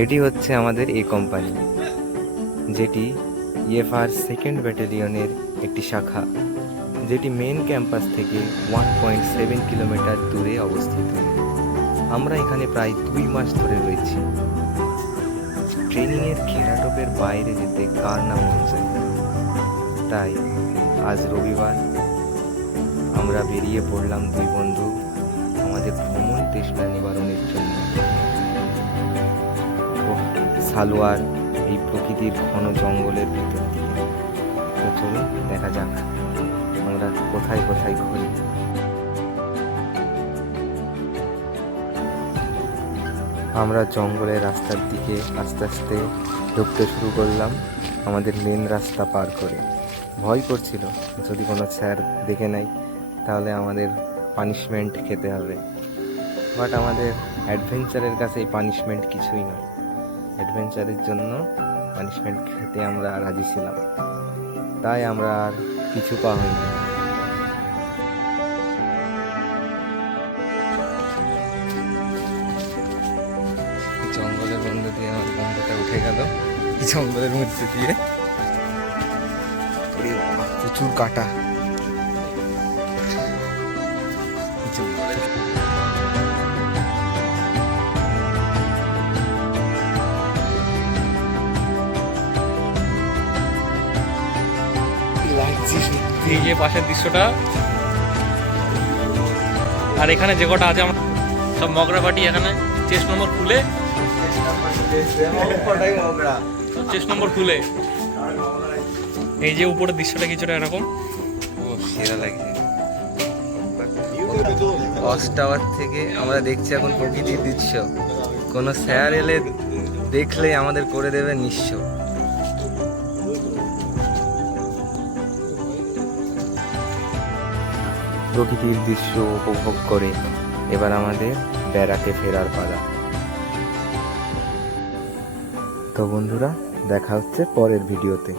এটি হচ্ছে আমাদের এ কোম্পানি, যেটি ইএফআর সেকেন্ড ব্যাটালিয়নের একটি শাখা, যেটি মেন ক্যাম্পাস থেকে 1.7 কিলোমিটার দূরে অবস্থিত। আমরা এখানে প্রায় 2 মাস ধরে রয়েছি। ট্রেনিংয়ের ঘেরাটোপের বাইরে যেতে কার না মন চায়। তাই আজ রবিবার আমরা বেরিয়ে পড়লাম দুই বন্ধু আমাদের ভ্রমণ তৃষ্ণা নিবারণের জন্য সালোয়ার এই প্রকৃতির ঘন জঙ্গলের ভিতর দিয়ে। তো চলুন দেখা যাক আমরা কোথায় কোথায় ঘুরি। আমরা জঙ্গলের রাস্তার দিকে আস্তে আস্তে ঢুকতে শুরু করলাম আমাদের মেন রাস্তা পার করে। ভয় করছিল যদি কোনো স্যার দেখে নেয় তাহলে আমাদের পানিশমেন্ট খেতে হবে। বাট আমাদের অ্যাডভেঞ্চারের কাছে এই পানিশমেন্ট কিছুই নয়। অ্যাডভেঞ্চারের জন্য পানিশমেন্ট খেতে আমরা রাজি ছিলাম, তাই আমরা আর পিছু পা হইনি। জঙ্গলের মধ্যে দিয়ে আমার বন্ধুটা উঠে গেল জঙ্গলের মধ্যে দিয়ে। প্রচুর কাটা। এই যে পাশের দৃশ্যটা, আর এখানে যে কটা আছে আমার সব মগরা পাটি। এখানে চেস্ট নম্বর খুলে এই যে উপরের দৃশ্যটা কিছুটা এরকম। ও সেরা লাগছে। ওয়াচ টাওয়ার থেকে আমরা দেখছি এখন প্রকৃতির দৃশ্য। কোনো স্যার এলে দেখলেই আমাদের করে দেবে নিঃস্ব। প্রকৃতির দৃশ্য উপভোগ করে এবার আমাদের ব্যারাকে ফেরার পালা। তো বন্ধুরা, দেখা হচ্ছে পরের ভিডিওতে।